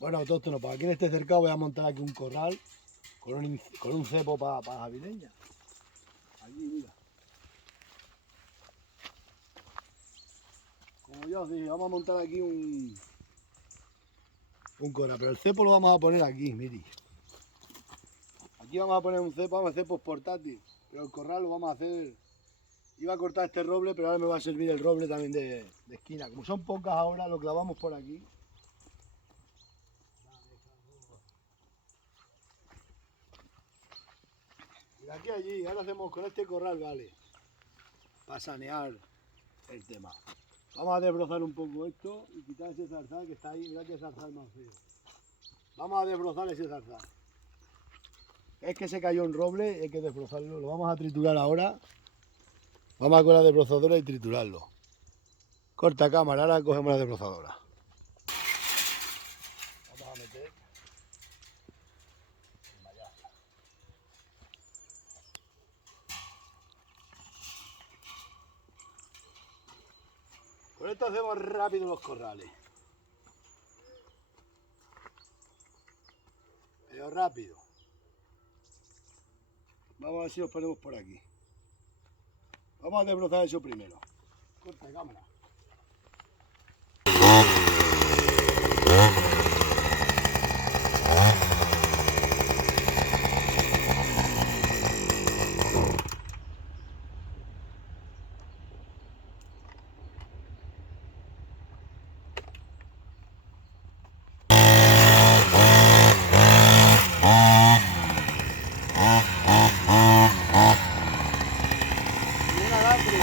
Bueno, autóctono, para aquí en este cercado voy a montar aquí un corral con un cepo para javileña. Aquí, mira. Como ya os dije, vamos a montar aquí un corral, pero el cepo lo vamos a poner aquí, mire. Aquí vamos a poner un cepo, vamos a hacer portátil, pero el corral lo vamos a hacer. Iba a cortar este roble, pero ahora me va a servir el roble también de esquina. Como son pocas ahora, lo clavamos por aquí. Y de aquí a allí, ahora hacemos con este corral, vale, para sanear el tema. Vamos a desbrozar un poco esto y quitar ese zarzal que está ahí. Mirad qué zarzal más feo. Vamos a desbrozar ese zarzal. Es que se cayó un roble y hay que desbrozarlo. Lo vamos a triturar ahora. Vamos a con la desbrozadora y triturarlo. Corta cámara, ahora cogemos la desbrozadora. Vamos a meter. Con esto hacemos rápido los corrales. Pero rápido. Vamos a ver si los ponemos por aquí. Vamos a desbrozar eso primero. Corta cámara. Y un alambre.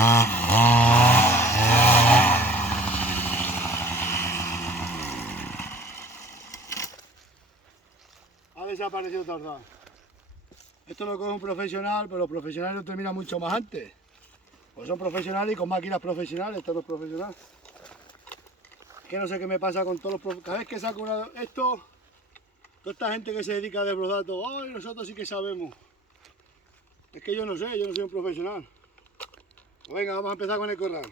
Ha desaparecido Tarzán. Esto lo coge un profesional, pero los profesionales lo terminan mucho más antes. Pues son profesionales y con máquinas profesionales, esto no es profesional. Es que no sé qué me pasa con todos los profesionales. Cada vez que saco esto, toda esta gente que se dedica a desbrozar todo, ¡ay, nosotros sí que sabemos! Es que yo no sé, yo no soy un profesional. Pues venga, vamos a empezar con el corral.